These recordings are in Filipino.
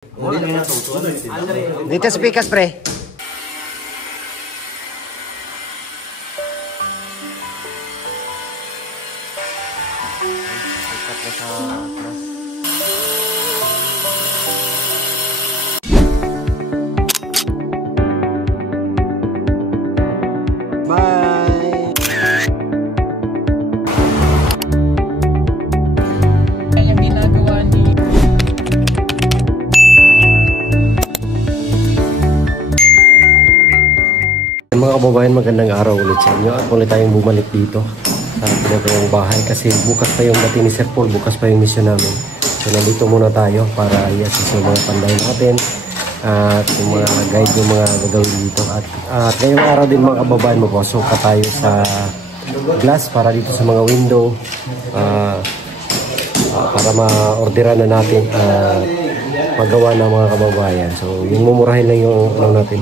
Dito sa pikas, pre. Bye. Ang ginagawa ni mga kababayan, magandang araw ulit sa inyo at ulit tayong bumalik dito sa pinagawang bahay kasi bukas pa yung dating ni Sir Paul, bukas pa yung mission namin. So nandito muna tayo para i-assist yung mga panday natin at yung mga guide yung mga gagawin dito at ngayong araw din mga kababayan, magpasok pa tayo sa glass para dito sa mga window para ma-orderan na natin magawa ng mga kababayan. So yung mumurahin lang yung natin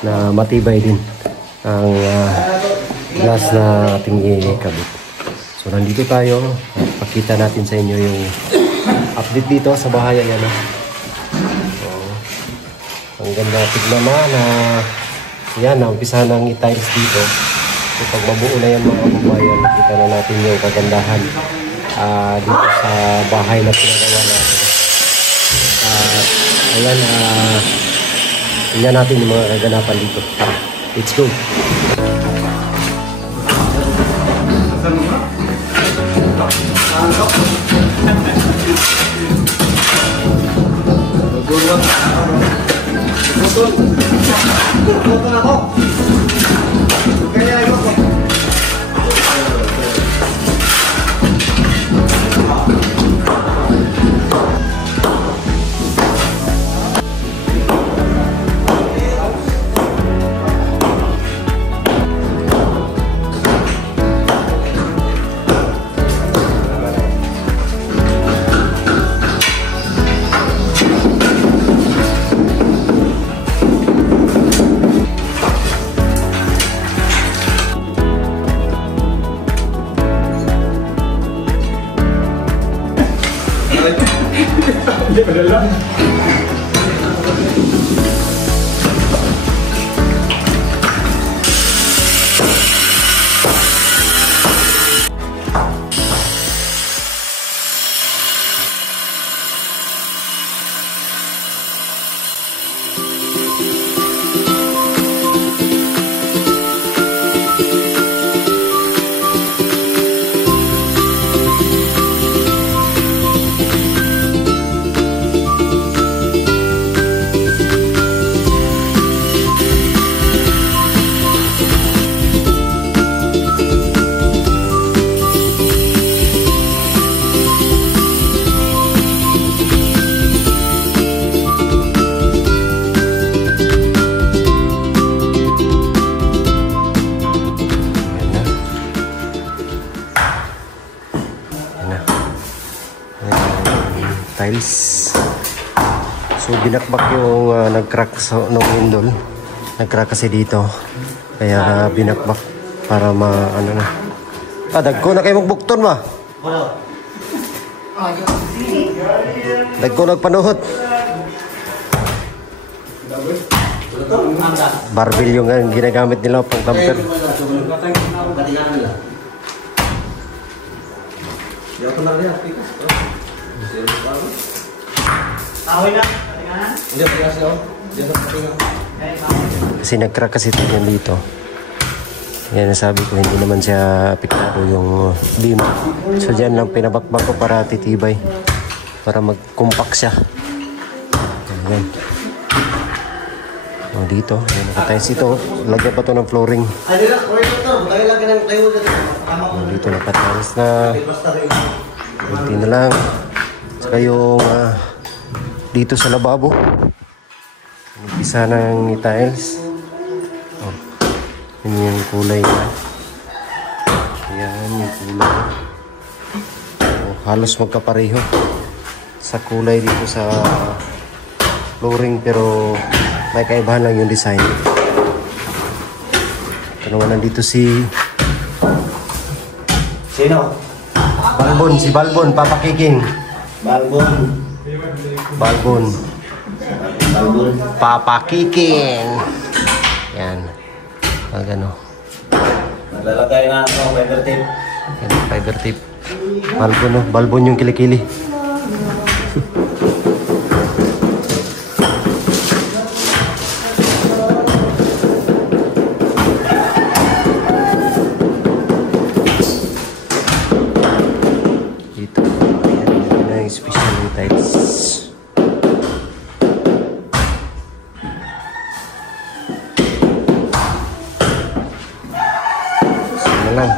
na matibay din ang glass na ating ikabit. So nandito tayo, pakita natin sa inyo yung update dito sa bahay. Ayan, so, ang ganda tignan na yan, umpisa ng i-tiles dito. So pag mabuo na yan mga kababayan, nakita na natin yung kagandahan dito sa bahay na pinagawa natin. Ayan, tingnan natin yung mga kaganapan dito. Let's go! Tiles. So binakbak yung nag-crack sa window. Nag-crack kasi dito. Kaya binakbak para ano na. Dagko na kayo magbukton ba? Dagko nagpanuhot. Barbell yung ginagamit nila pang tamper. Kasi nag-crack kasi yan dito. Yan nasabi ko, hindi naman siya apektado yung beam. So dyan lang pinabakbak ko para titibay, para mag-compact siya. Ayan. O dito, nakatiles ito. Lagyan pa ito ng flooring. Dito nakatiles na. Kunti na lang. Saka yung dito sa lababo, umpisa ng tiles. Oh, yun yung kulay na. Ayan yung kulay. Oh, halos magkapareho sa kulay dito sa flooring, pero may kaibahan lang yung design. Ito naman nandito si sino? Balbon, si Balbon, Papa Kiking. Balbon. Balbon. Papa Kiking. Yan. Pag ano. Naglalagay na ako, fiber tape. Yan, fiber tape. Balbon, no? Balbon yung kilikili. Dito. Ayan, yan yung special types. Sige lang.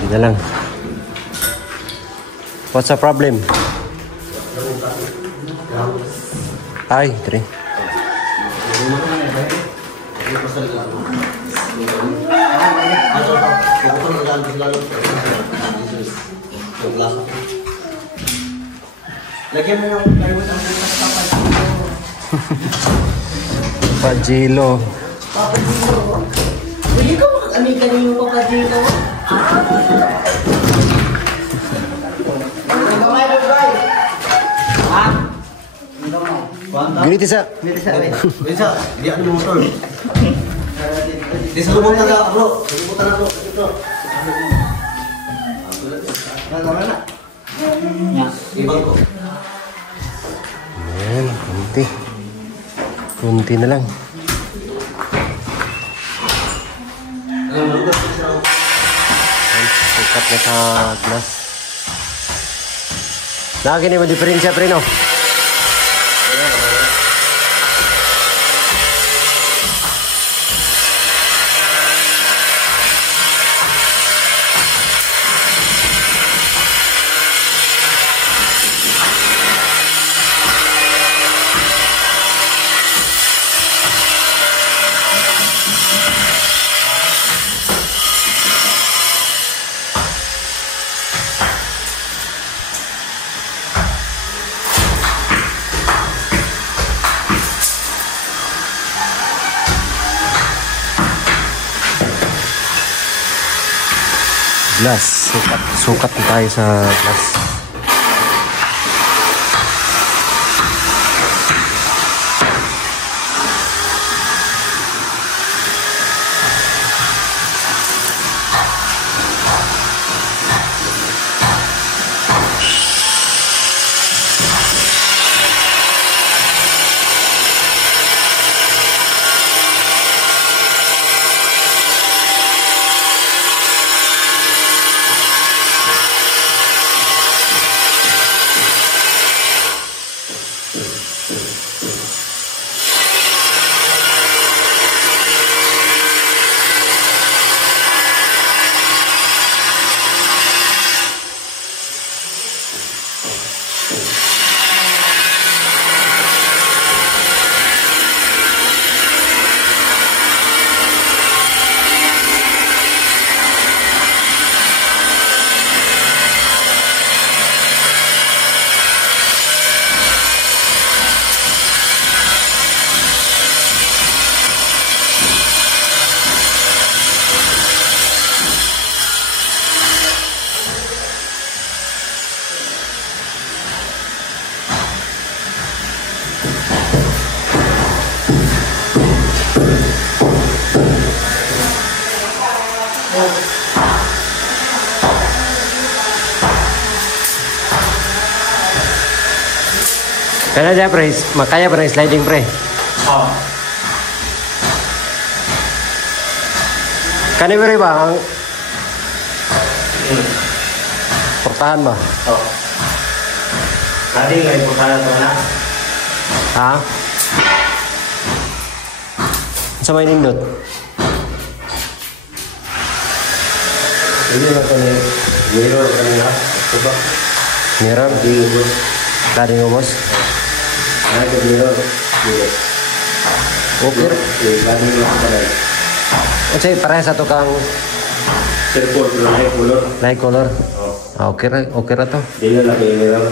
Sige lang. What's the problem? Ay, tre. Lagyan mo ng plywood ang butas sa Pajilo. Papadino. Hindi ko kanino papadino. Ganito sa. Bisa, di ako yung motor. Di sa lubong taga, bro. Sa lubong taga, bro. Dito. Na. Ibang ko. Ayan, kunti. Kunti na lang. Ayan, sikat na sa glass. Nakakini mo diferensya, pre, no? Glass. Sukat na tayo sa glass. Kaya dyan, pre. Makaya pa ng sliding, pre. Oo. Kani ba rin ba? Ang... Portahan ba? Oo. Tadi nga yung putahan ito na. Ha? Sa may nindot? Hindi na ito ni mirror kanina. Ito ba? Mirror? Hindi ubos. Daring ubos? Ano ito mirror? Mirror. Okay. Lagi mo lang pala. O sige, parehas sa ito kang Circle, pero may color. light color. Oo. Ah, okay ra. Okay ra to. Hindi na lagi yung mirror.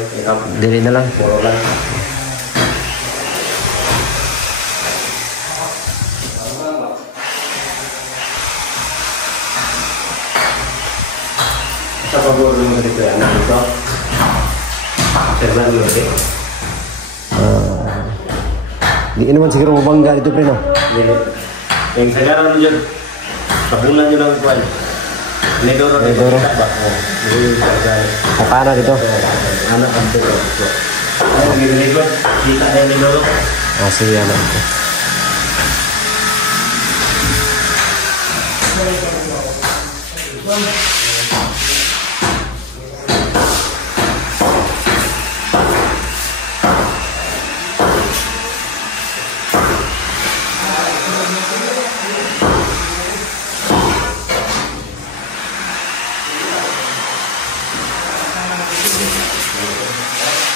Dili na lang. Puro lang. Sa pabor mo dito yan. Ito. Di naman siguro mabangga dito, pre, no? Yang sekarang yun, tabunan nyo lang kuwan. Nedoro. Kapana dito. Anak ang dito. Ang ginigod, kita na yung Nedoro. Sige, anak.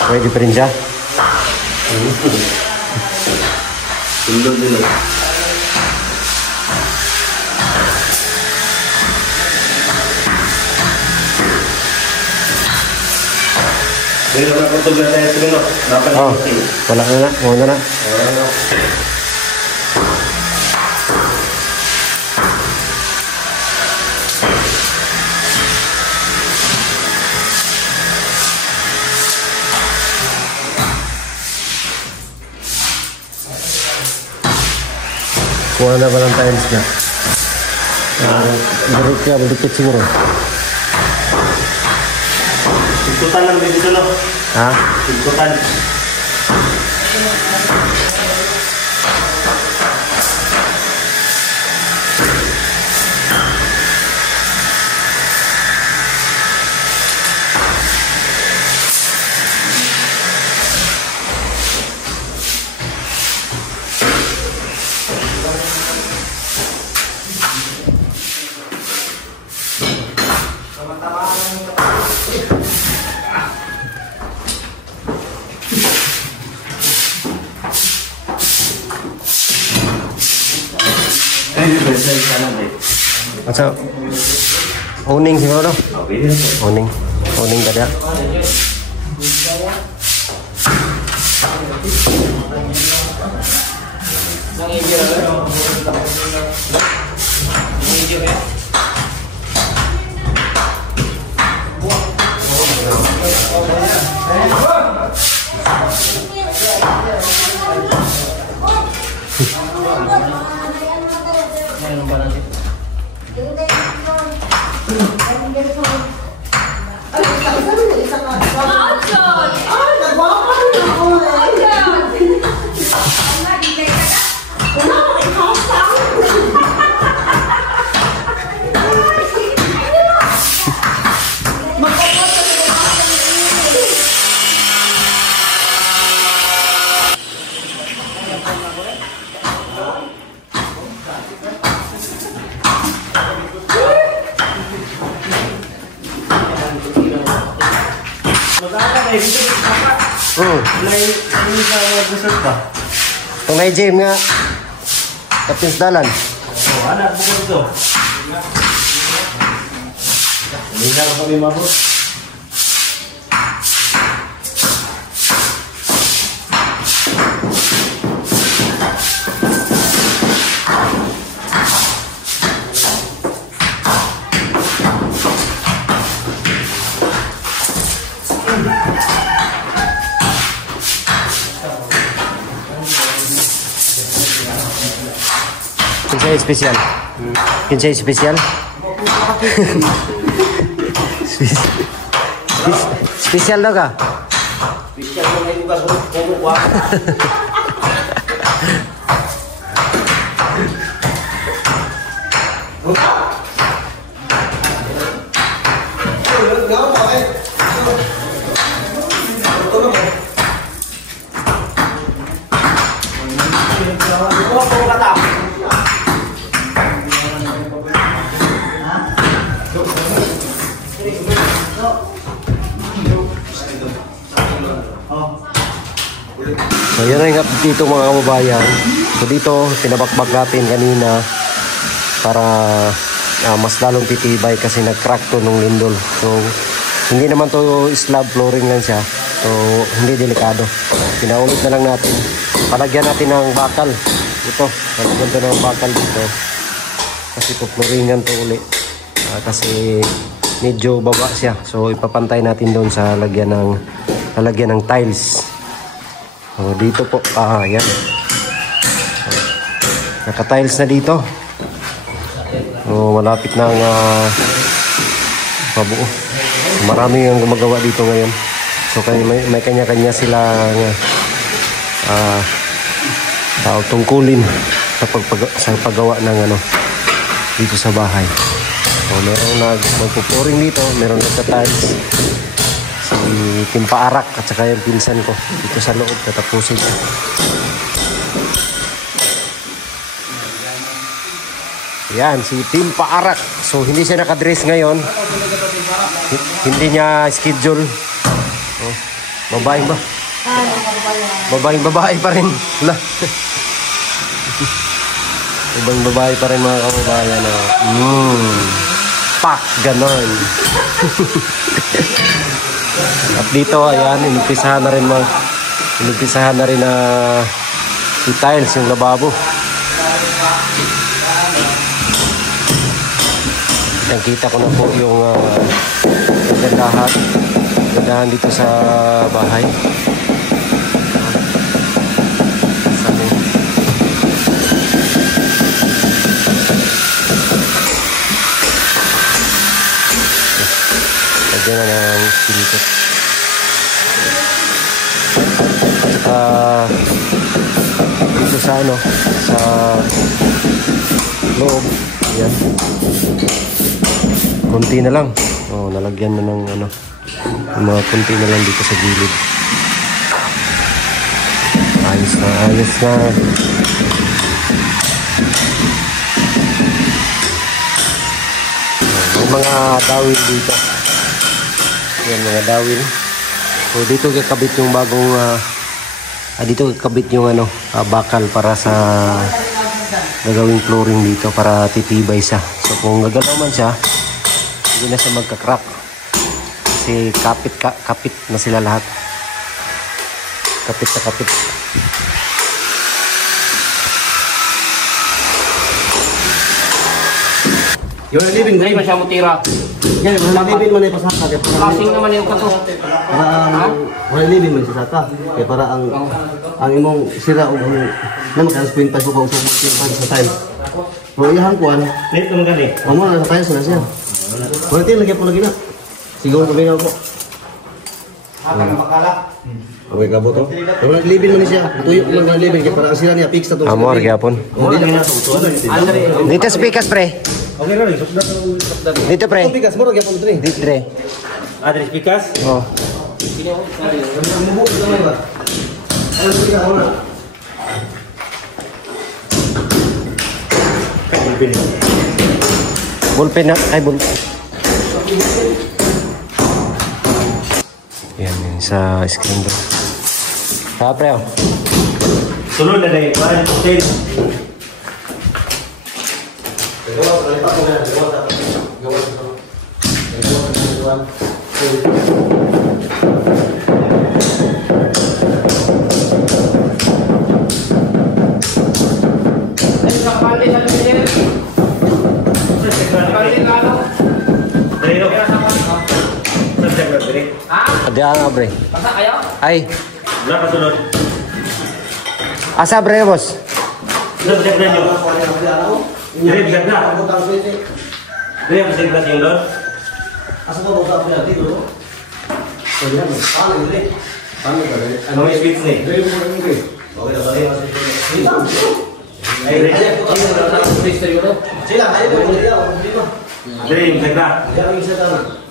Pwede pa rin siya. Tulog dulu. Jadi nak foto biasa itu dulu. Dapat Oh, wala na. Muna na. Kuha na Valentine's niya. Berikut ya, berikut siguro. Ikutan lang dito no. Ha? Ikutan. Asa? Uning siguro, no? Pwede na po. Uning. Uning kada. Kung may gym nga, tapos dalan. Oh, anak bukan itu. Ini nak kami mabuk. Kinsay spesial. Kinsay spesial. Spesial daw ka? Bisa main buka suruh wah. So yun ang update dito mga kababayan. So dito pinabakbak natin kanina para mas lalong titibay kasi nag-crack to nung lindol. So hindi naman to slab flooring lang siya. So hindi delikado. Pinaulit na lang natin. Palagyan natin ng bakal. Ito, palagyan to ng bakal dito. Kasi to flooringan to uli. Kasi medyo baba siya. So ipapantay natin doon sa lagyan ng lalagyan ng tiles. So, dito po, yan. Naka-tiles na dito. So, malapit na ang mabuo. Marami yung gumagawa dito ngayon. So, may kanya-kanya sila tungkulin sa paggawa ng dito sa bahay. So, merong magpupuring dito, merong nagta-tiles. Si Timpa Arak at saka yung pinsan ko dito sa loob, tatapusin ko. Yan, si Timpa Arak. So, hindi siya nakadress ngayon. Hindi niya schedule. Oh, babae ba? Babae pa rin. Ibang babae pa rin mga kababayan. Pak, ganon. At dito, ayan, inumpisahan na rin i-tiles yung lababo. Kita ko na po yung gandahan dito sa bahay. Lagyan na ng silikot. Dito sa sa loob. Yan. Kunti na lang. Oh, nalagyan na ng mga kunti na lang dito sa gilid. Ayos na. May mga dawil dito. Yan, mga dawil. So, dito kakabit yung bagong dito kakabit yung bakal para sa gagawing flooring dito para titibay siya. So, kung gagalaw man siya, hindi na siya magka-crack. Kasi kapit na sila lahat. Kapit na kapit. Yung living Hindi man siya mutira. yan, wala living man ay pasaka. Kasing naman yung kato. Para wala living man sa saka. Kaya para ang imong sira o naman kaya spinta ko kung sa time. Pero iyahan ko Late naman gani. mo na sa tiles na siya. Wala tayo lagi po lagi na. Siguro kami na po. Okay ka po to? Pero naglibin mo ni siya. Tuyo ko lang naglibin. Kaya parang sila niya fix na to. Amor, gyapon. Hindi lang nasa utuan. Dito spikas, pre. Okay na rin. Dito, pre. Pikas mo rin po ito rin. Dito, pre. Adres Pikas. Oh. Bullpen na. Ay, bullpen. Yan, yun sa screen door. Pre, oh. Sunod na rin. Parang hotel. Ada nga, pre. Basta kayo? Ay, Wala ka sunod. asa, pre, boss? Sunod check na nyo. Dire, check na. Dire, check na siya doon. Asa po ba ito dito? So yan, paano yun? Paano ba? Ano yung switch na eh? Dire mo rin ko eh. Okay na ba? Ay, dire. Sila, ayaw mo nila. Dire, check na. Ayaw mo isa tanong.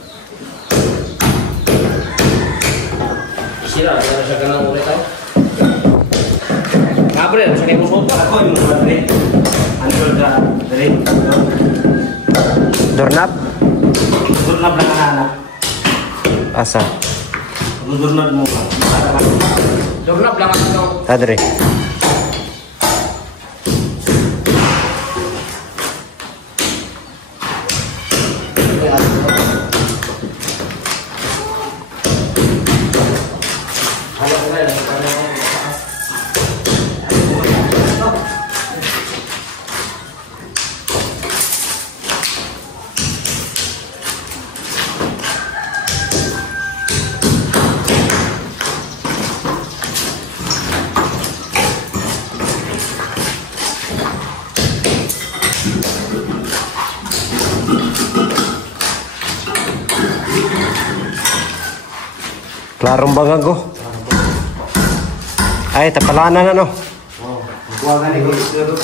Sira, wala siya ka nang ulit tayo. Abre, sa kayo mo Ako yung mga dire. Andol ka. Dire. Doorknob? Doorknob lang ang anak. Asa? Doorknob mo. Doorknob lang ako. Adre. Rumbangan ko. Ay, tapalanan na no. Kuha ka ni Gustavo.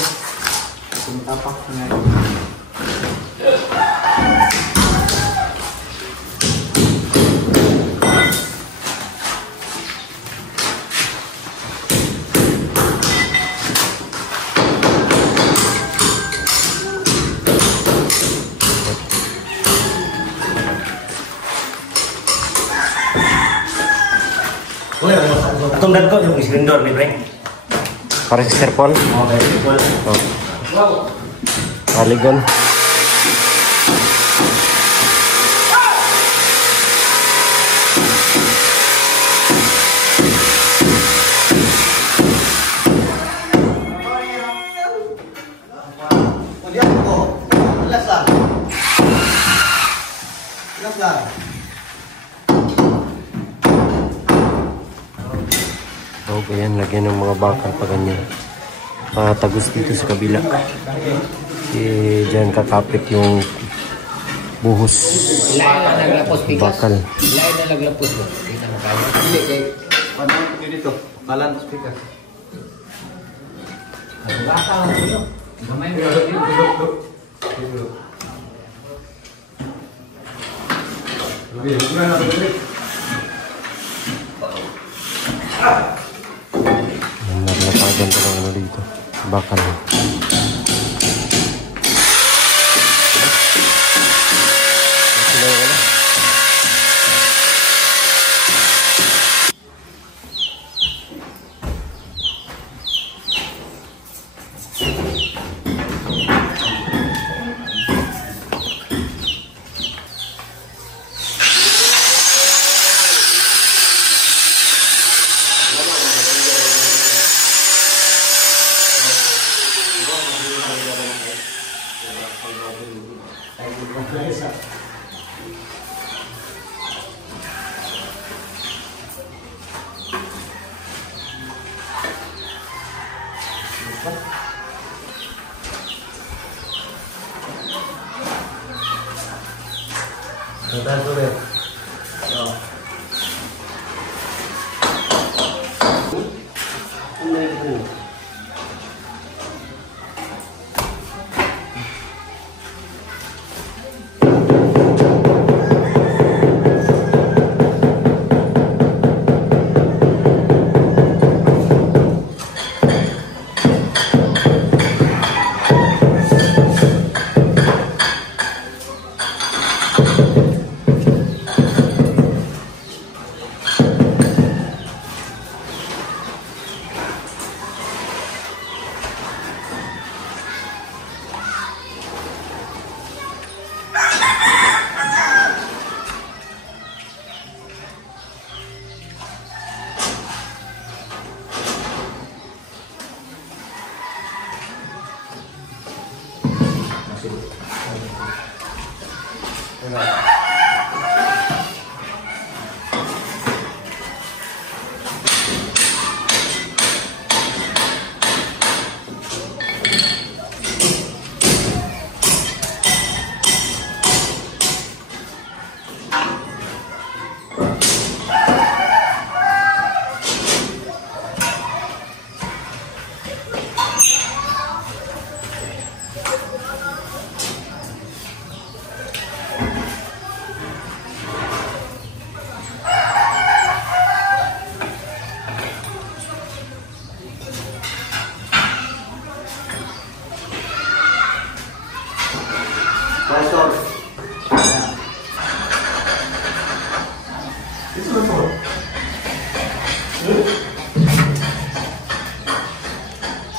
Tapak na yun. Itong dad ko, yung isilindor ni Frank. Para si Sir Paul. Okay, well. Oh. Aligon. So, ganyan, lagyan ng mga bakal pa ganyan. Patagos dito sa kabila. Diyan kakapit yung buhos Lain na naglapos pikas. bakal. Lain na naglapos mo. Hindi na kaya. Hindi, kay... Ano yung dito? Kalan speaker. Baka lang yun. Gamay mo yun. Naglapagan pa lang ano dito. Bakal.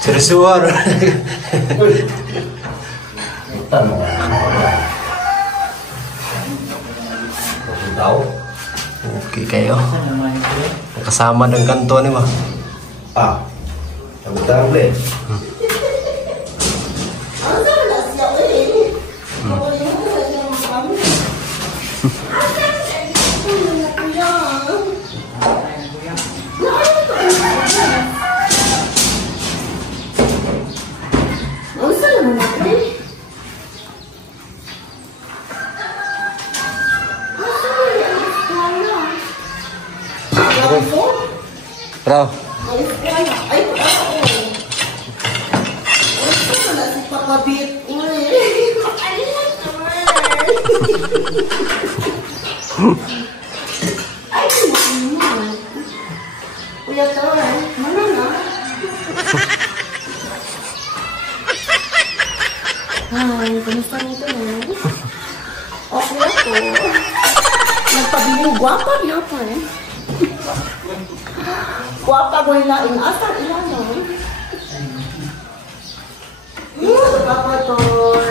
Sersuar. Okay kayo. Kasama ng kanto ni ma. Ah. Sabutan ang play. boy. Bro. Ay, wala si Papabit. Ay, Kuya Tor, mana na? Ay, kumusta nito na? Okay ako. Nagpabiling guwapa niya pa eh. Guwapa ko yung laing asal ilan no? Papa Tor.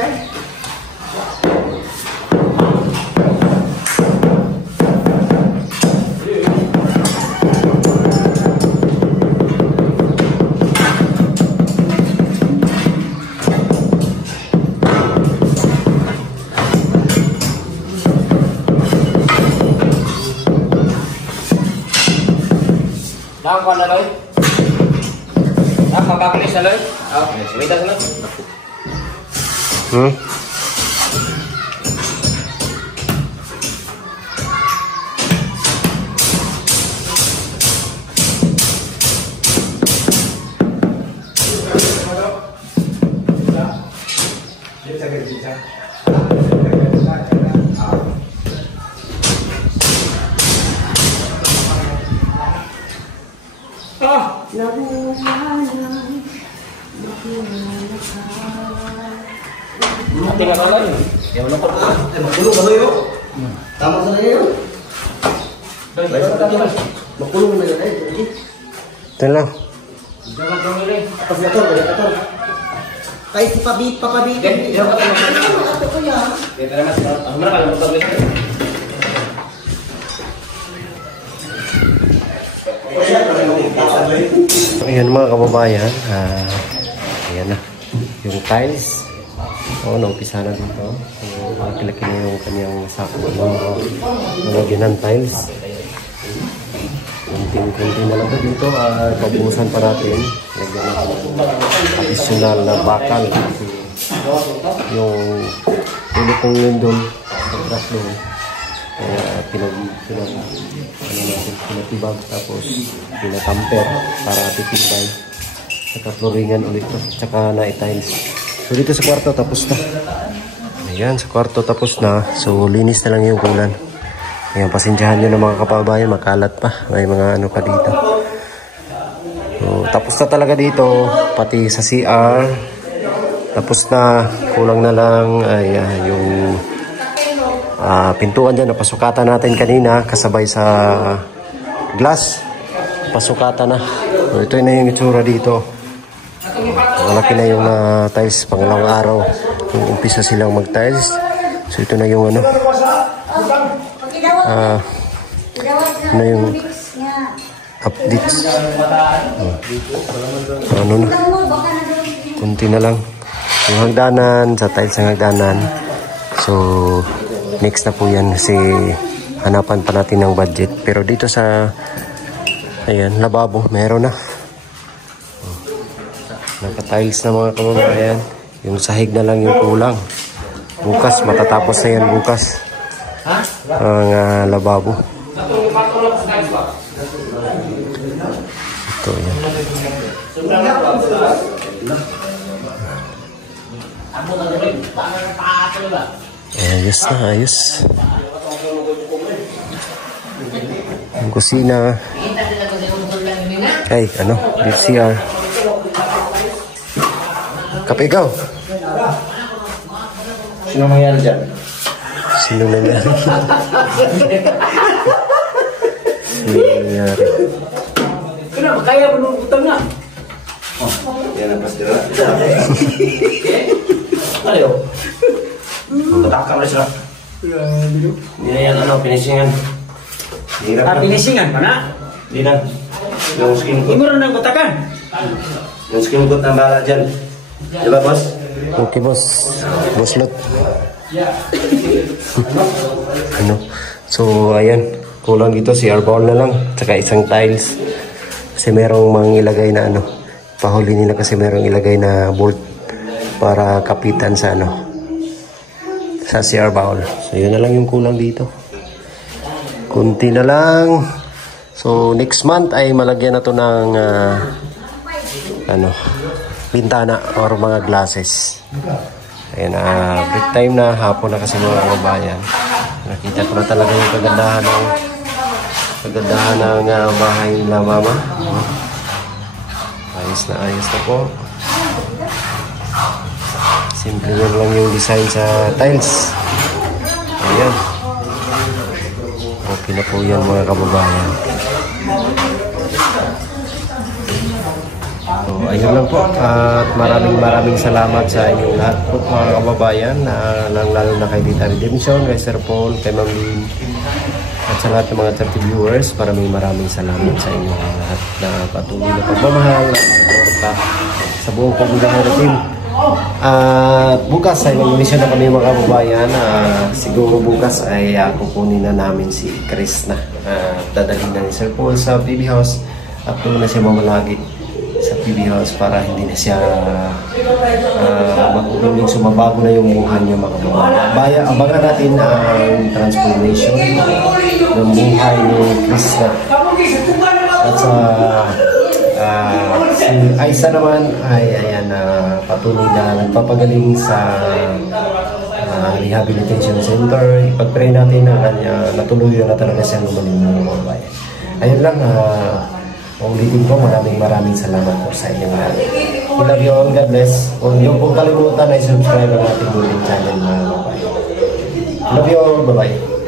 Nakakakuha na Loy? Makakulis na Loy? Okay, sumita na. Tingnan na Loy. Magkulong ka yun. Tama sa na yun. Magkulong na yun. Ito lang. Kay si Papabit. Ito ko yan. Ayan mga kababayan. Ayan na. Yung tiles. Oo, naumpisa na dito. So, malaki-laki na yung kanyang sako. Nalagyan ng tiles. Kunting-kunti na lang po dito. Pabuhusan pa natin. Lagyan natin ng additional na bakal. Kasi yung ulit kong yun doon. Pagkas doon. Kaya pinatibag tapos pinatamper para titibay. Saka floringan ulit to. Tsaka na-tiles. So dito sa kwarto tapos na. Ayan, sa kwarto tapos na. So linis na lang yung kulan. Ayan, pasensyahan nyo na mga kapabayan, makalat pa. May mga ano pa dito. So tapos na talaga dito, pati sa CR. Tapos na, kulang na lang ay yung pintuan dyan. Napasukatan natin kanina kasabay sa glass. Pasukatan na. So ito na yung itsura dito. Malaki na yung tiles, pangalawang araw yung umpisa silang mag-tiles. So ito na yung ano yung updates. Ano na, kunti na lang yung hagdanan, sa tiles ng hagdanan. So next na po yan kasi hanapan pa natin ng budget. Pero dito sa ayan, lababo meron na. Naka-tiles na mga kababayan. Yung sahig na lang yung kulang. Bukas, matatapos na yan bukas. Ang lababo. Ito yan. Ayos na, ayos. Ang kusina. Ay, ano? DCR. Kapigaw. Sino nangyari dyan? Sino nangyari? Sino nangyari? Kenapa? Kaya menurut utang na. Yan ang pastira. Ano yun? Tatakam na sila. Hindi na yan, finishingan. Pinisingan pa na. Hindi na. Yung skin coat. Imo rin ang kotakan. Yung skin coat ng bala dyan. Diba, boss? Okay, boss. Boss Lot. Ano? So, ayan. Kulang dito si airball na lang. Tsaka isang tiles. Kasi merong mga ilagay na ano. Pahuli nila kasi merong ilagay na bolt para kapitan sa ano. Sa CR bowl. So, yun na lang yung kulang dito. Kunti na lang. So next month ay malagyan na to ng bintana or mga glasses. Ayan, break time na, hapon na kasi mga kababayan. Nakita ko na talaga yung kagandahan ng bahay nila mama. Ayos na po. Simple lang yung design sa tiles. Ayan. Okay na po yan mga kababayan. So, ayun lang po. At maraming salamat sa inyong lahat po mga kababayan. Lalo na kay Tita Redemption, kay Sir Paul, kay Ma'am Lynn, at sa lahat ng mga 30 viewers. Maraming salamat sa inyong lahat na patuloy na pagmamahal at sa buong pagmamahal team. Bukas ay mag-mission na kami mga kababayan. Siguro bukas ay kukunin na namin si Chris na. Dadalhin na ni Sir Paul sa PB House at doon na siya mamalagi sa PB House para hindi na siya magulong sumabago na yung buhay niya mga kababayan. Abangan natin ang transformation ng buhay ni Chris na. At sa si Aiza naman ay patuloy na nagpapagaling sa rehabilitation center. Ipag-pray natin na natuloy na talaga siya gumaling ng mga bayan. Ayun lang, ulitin ko, maraming salamat po sa inyong lahat. We love you all, God bless. Huwag niyo pong kalimutan na i-subscribe ang ating YouTube channel mga babae. Love you all, bye-bye.